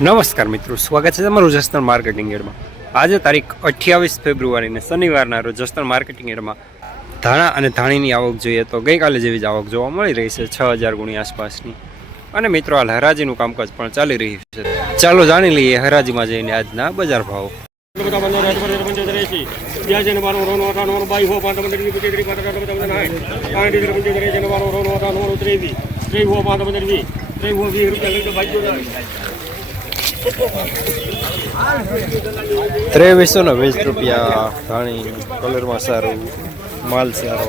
નમસ્કાર મિત્રો, સ્વાગત છે તમારું જસદણ માર્કેટિંગ એડમાં। આજે તારીખ 28 ફેબ્રુઆરીને શનિવારના રોજ જસદણ માર્કેટિંગ એડમાં ધાણા અને ધાણીની આવક જોઈએ તો ગઈકાલે જેવી જ આવક જોવા મળી રહી છે 6000 ગુણી આસપાસની। અને મિત્રો હાલ હરાજીનું કામકાજ પણ ચાલી રહ્યું છે। ચાલો જાણી લઈએ હરાજીમાં જઈને આજના બજાર ભાવ। ₹2320 ધાણી કલરમાં સારું, માલ સારો।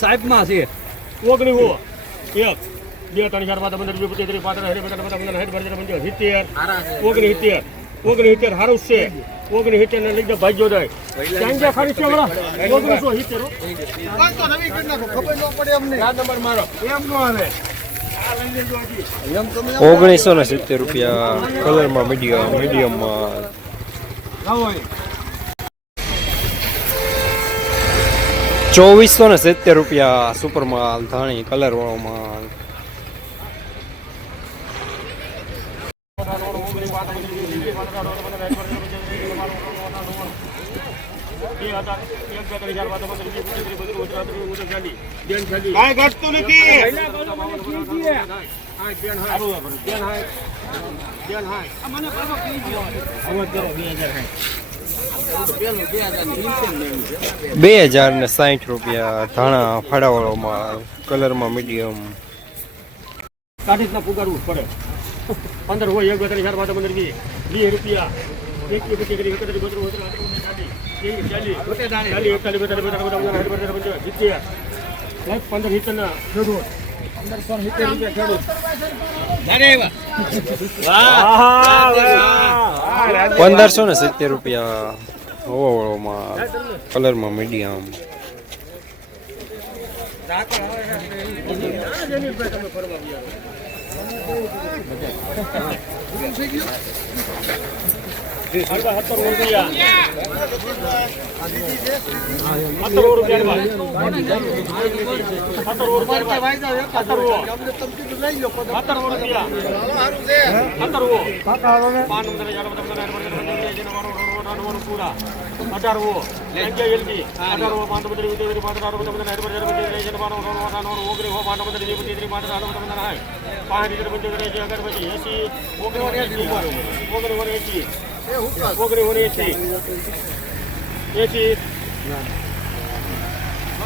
સાહેબ માં છે ઓગણી હો 1 2 3 4 5 15 20 25 30 હારું છે 69 ને લીધે ભાગ્યો જાય ક્યાં ખાલી છે વળા 1970 પાંચ તો નવી કરી નાખો ખબર ન પડે અમને આ નંબર મારો એમ નો આવે આ લઈ લેજો હજી એમ તમે ₹1970 કલરમાં મીડિયમમાં। લાવો ₹2470 સુપર માલ ધાણી કલર વાળો માલ। કાંઈ ઘટતું નથી ₹2060 ધાણા ફાડાવાળો માલ કલરમાં મીડિયમ। કાઢી ના પુગાડવું પડે 15 હોય 1 2 3 4 5 15 20 રૂપિયા 21 25 ₹1570 હોવાળો માલ કલરમાં મીડિયમ।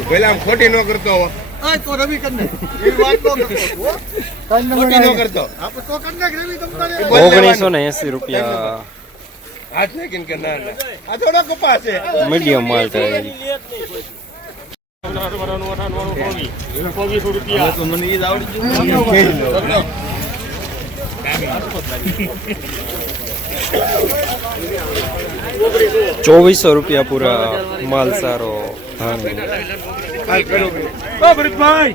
પેલા આમ ખોટી ન કરતો તો રવિ કરને ખોટી ન કરતો તો કરને રવિ તમને ₹1980 હાથ નાખીને કે ના આ થોડો કપાસ છે મીડિયમ માલ છે। ₹2400 પૂરા માલ સારો ધાણી। ભરતભાઈ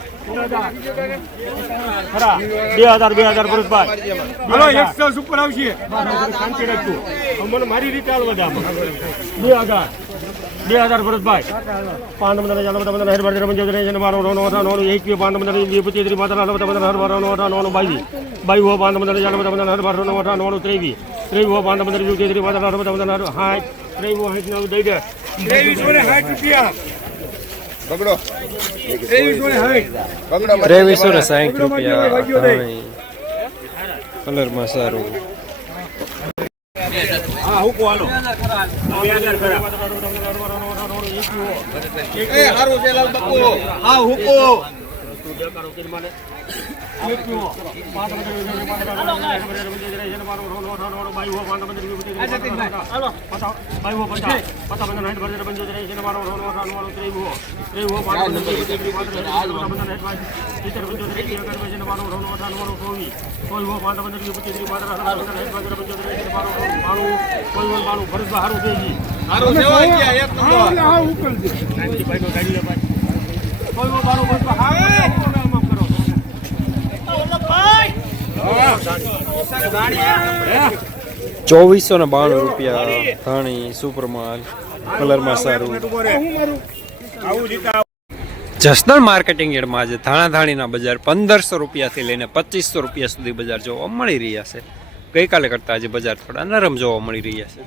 2000 ભરતભાઈ હાલો 100 ઉપર આવશે શાંતિ રાખજો મને મારી રીતે હાલ બધા 2000 ભરતભાઈ 5 15 ચાલો બધા 15 હેડ ભરત છે મારો રોનો હતા નોનો 1 5 15 25 30 15 બધા હરવાનો હતા નોનો 22 હો 5 15 ચાલો બધા હરવાનો હતા નોનો 23 હો 5 15 30 15 બધા હા 23 9 દઈ દે 2360 પકડો ₹2360 કલરમાં સારું। હા હુકો હાલો 2000 ખરા એ હારું છે લાલ બાપુ હા હુકો દેખાડો કે મને ચોવીસો ને 92 રૂપિયા ધાણી સુપરમાલ કલરમાં સારું. જસદણ માર્કેટિંગ યાર્ડમાં આજે ધાણાના બજાર 1500 રૂપિયાથી લઈને 2500 રૂપિયા સુધી બજાર જોવા મળી રહ્યા છે. ગઈકાલે કરતાં આજે બજાર થોડા નરમ જોવા મળી રહ્યા છે.